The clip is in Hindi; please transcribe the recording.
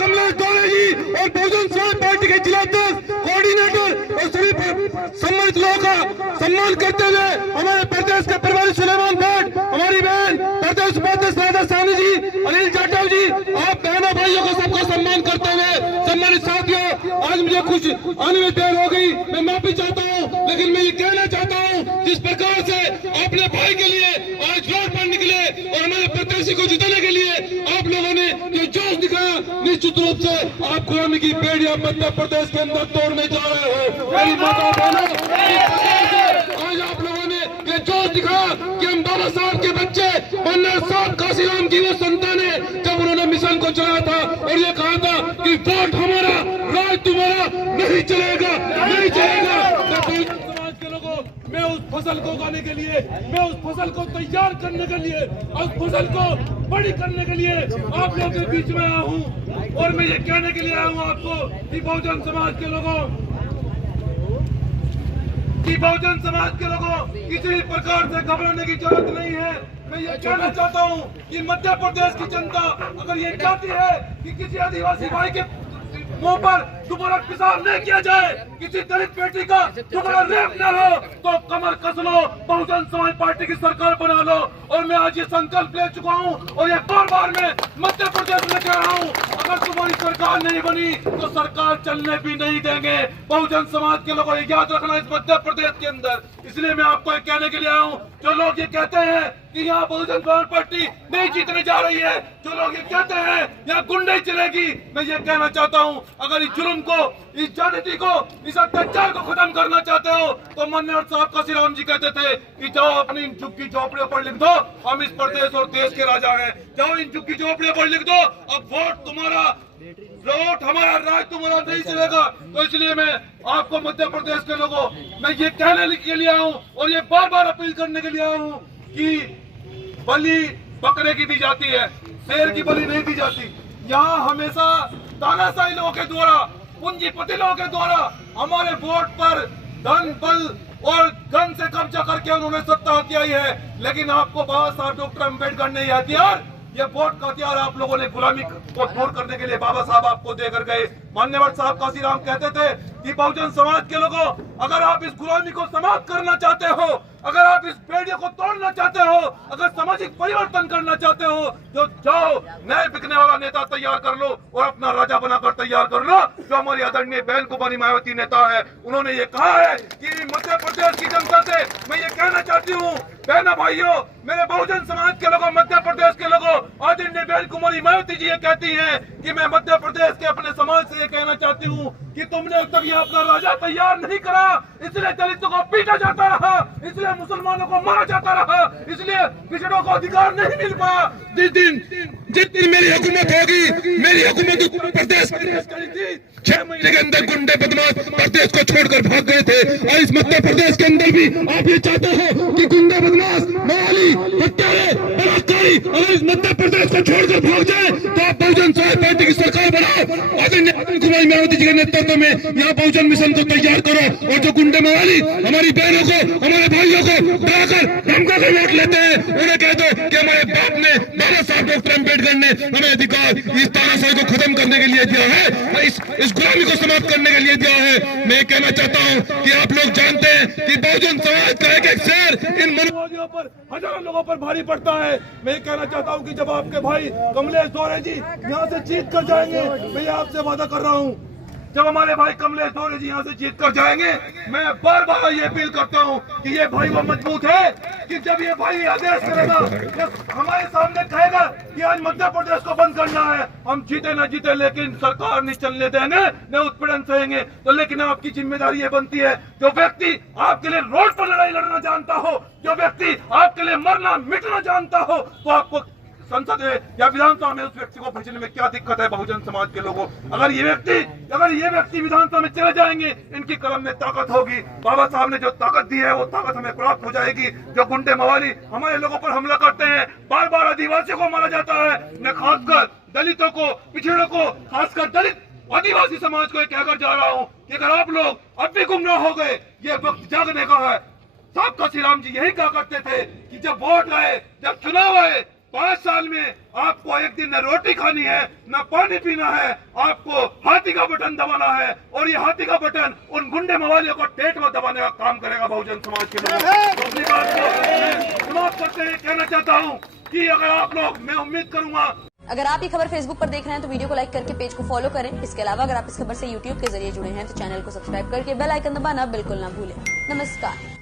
कमलेश दौरे जी और बहुजन समाज पार्टी के जिला अध्यक्ष, कोऑर्डिनेटर और सभी सम्मानित लोगों का सम्मान करते हुए हमारे प्रदेश के प्रभारी सुलेमान भट्ट, हमारी बहन प्रदेश उपाध्यक्ष राधा साहनी जी, अनिल जाटव जी, आप बहनों भाइयों को सबका सम्मान करते हुए सम्मानित साथियों, आज मुझे कुछ आने में देर हो गई, मैं माफी चाहता हूँ, लेकिन मैं ये कहना चाहता हूँ जिस प्रकार से अपने भाई के लिए आज रोड पर निकले और हमारे प्रत्याशी को जिताने के लिए आप लोगों ने ये जोश दिखाया, निश्चित रूप से आप गुलामी की बेड़ियां मध्य प्रदेश के अंदर तोड़ने जा रहे हो। मेरी माता बहनों, आज आप लोगों ने ये जोश दिखाया कि हम बाबा साहब के बच्चे पन्ना साहब काशीराम की वो संतान है, जब उन्होंने मिशन को चलाया था और ये कहा था कि वोट हमारा राज तुम्हारा नहीं चलेगा, नहीं चलेगा। समाज के लोगों, मैं उस फसल को उगाने के लिए, मैं उस फसल को तैयार करने के लिए, उस फसल को बड़ी करने के लिए आप लोगों के बीच में आया हूँ और मैं ये कहने के लिए आया हूँ आपको कि बहुजन समाज के लोगों, किसी प्रकार से घबराने की जरूरत नहीं है। मैं ये कहना चाहता हूँ कि मध्य प्रदेश की जनता अगर ये चाहती है कि किसी आदिवासी भाई के मुंह पर दोबारा पेशाब नहीं किया जाए, किसी दलित बेटी का दोबारा रेप न हो, तो कमर कस लो, बहुजन समाज पार्टी की सरकार बना लो। और मैं आज ये संकल्प ले चुका हूँ और ये बार मैं मध्य प्रदेश में कह रहा हूँ, अगर तुम्हारी सरकार नहीं बनी तो सरकार चलने भी नहीं देंगे। बहुजन समाज के लोगों को याद रखना इस मध्य प्रदेश के अंदर। इसलिए मैं आपको ये कहने के लिए आया हूँ, जो लोग ये कहते हैं कि यहाँ बहुजन समाज पार्टी नहीं जीतने जा रही है, जो लोग ये कहते हैं यहाँ गुंडे चलेगी, मैं ये कहना चाहता हूँ अगर इस जुल्म को, इस जाति को, इस अत्याचार को खत्म करना चाहते हो तो माननीय साहब काशीराम जी कहते थे कि जाओ अपनी झुग्गी झोपड़ियों पर लिख दो हम इस प्रदेश और देश के राजा हैं, जाओ इन झुग्गी झोपड़ियों पर लिख दो अब वोट तुम्हारा, वोट हमारा, राज तुम्हारा नहीं चलेगा। तो इसलिए मैं आपको मध्य प्रदेश के लोगों, मैं ये कहने के लिए आया हूँ और ये बार अपील करने के लिए आया हूँ कि बलि बकरे की दी जाती है, शेर की बलि नहीं दी जाती। यहाँ हमेशा तानाशाही लोगों के द्वारा, पूंजीपति लोगों के द्वारा हमारे वोट पर धन, बल और गन से कब्जा करके उन्होंने सत्ता हथियाई है, लेकिन आपको बाबा साहब डॉक्टर अम्बेडकर ने यह हथियार, ये वोट का हथियार आप लोगों ने गुलामी को दूर करने के लिए बाबा साहब आपको देकर गए। मान्यवर साहब काशीराम कहते थे कि बहुजन समाज के लोगों, अगर आप इस गुलामी को समाप्त करना चाहते हो, अगर आप इस बेड़ियों को तोड़ना चाहते हो, अगर सामाजिक परिवर्तन करना चाहते हो, तो जाओ नए बिकने वाला नेता तैयार कर लो और अपना राजा बनाकर तैयार कर लो, जो हमारी आदरणीय बहन कुमारी मायावती नेता है। उन्होंने ये कहा है कि मध्य प्रदेश की जनता से मैं ये कहना चाहती हूँ, बहना भाइयों, मेरे बहुजन समाज के लोगों, मध्य प्रदेश के लोगों, आदरणीय बहन कुमारी मायावती जी ये कहती है कि मैं मध्य प्रदेश के अपने समाज से ये कहना चाहती हूँ कि तुमने तब ये अपना राजा तैयार नहीं करा, इसलिए दलितों को पीटा जाता रहा, इसलिए मुसलमानों को मारा जाता रहा, इसलिए पिछड़ों को अधिकार नहीं मिल पाया। जिस दिन मेरी हुकूमत होगी, मेरी हुकूमत उत्तर प्रदेश करी थी, 6 महीने के अंदर गुंडे बदमाश प्रदेश को छोड़कर भाग गए थे और इस मध्य प्रदेश के अंदर भी आप ये चाहते हो कि गुंडे बदमाश, मवाली, हत्यारे, बलात्कारी अगर इस मध्य प्रदेश को छोड़कर भाग जाए तो आप बहुजन समाज पार्टी की सरकार बनाओ। आदरणीय कुमारी मायावती जी के नेतृत्व में यहाँ बहुजन मिशन को तैयार करो और जो गुंडे मवाली हमारी बहनों को, हमारे भाइयों को डराकर धमका कर वोट लेते हैं, उन्हें कह दो कि हमारे बाप ने, बाबा साहब डॉक्टर अम्बेडकर ने हमें अधिकार इस तानाशाही को खत्म करने के लिए दिया है, इस गुलामी को समाप्त करने के लिए दिया है। मैं कहना चाहता हूं कि आप लोग जानते हैं कि बहुजन समाज का एक शेर इन मनोवादियों पर, हजारों लोगों पर भारी पड़ता है। मैं कहना चाहता हूं कि जब आपके भाई कमलेश दौरे जी यहां से जीत कर जाएंगे, मैं आपसे वादा कर रहा हूं, जब हमारे भाई कमलेश दौरे जी यहाँ से जीत कर जाएंगे, मैं बार ये अपील करता हूँ कि ये भाई वो मजबूत है कि जब ये भाई आदेश करेगा, जब हमारे सामने कहेगा कि आज मध्य प्रदेश को बंद करना है, हम जीते न जीते लेकिन सरकार नहीं चलने देंगे, न उत्पीड़न सहेंगे। तो लेकिन आपकी जिम्मेदारी ये बनती है, जो व्यक्ति आपके लिए रोड पर लड़ाई लड़ना जानता हो, जो व्यक्ति आपके लिए मरना मिटना जानता हो, तो आपको संसद या विधानसभा में उस व्यक्ति को भेजने में क्या दिक्कत है। बहुजन समाज के लोगों, अगर ये व्यक्ति विधानसभा में चले जाएंगे, इनकी कलम में ताकत होगी, बाबा साहब ने जो ताकत दी है वो ताकत हमें प्राप्त हो जाएगी। जो गुंडे मवाली हमारे लोगों पर हमला करते हैं, बार आदिवासियों को मारा जाता है, मैं खासकर दलितों को, पिछड़ों को, खासकर दलित आदिवासी समाज को कहकर जा रहा हूँ कि अगर आप लोग अब भी गुमराह हो गए, ये वक्त जागने का है। साहब काशीराम जी यही कहा करते थे कि जब वोट आए, जब चुनाव आए, 5 साल में आपको एक दिन न रोटी खानी है न पानी पीना है, आपको हाथी का बटन दबाना है और ये हाथी का बटन उन गुंडे मवालियों को पेट में दबाने का काम करेगा बहुजन समाज के लोग। तो अपनी बात को समाप्त करते हुए कहना चाहता हूँ कि अगर आप लोग, मैं उम्मीद करूंगा, अगर आप ये खबर फेसबुक पर देख रहे हैं तो वीडियो को लाइक करके पेज को फॉलो करें। इसके अलावा अगर आप इस खबर से यूट्यूब के जरिए जुड़े हैं तो चैनल को सब्सक्राइब करके बेल आइकन दबाना बिल्कुल ना भूलें। नमस्कार।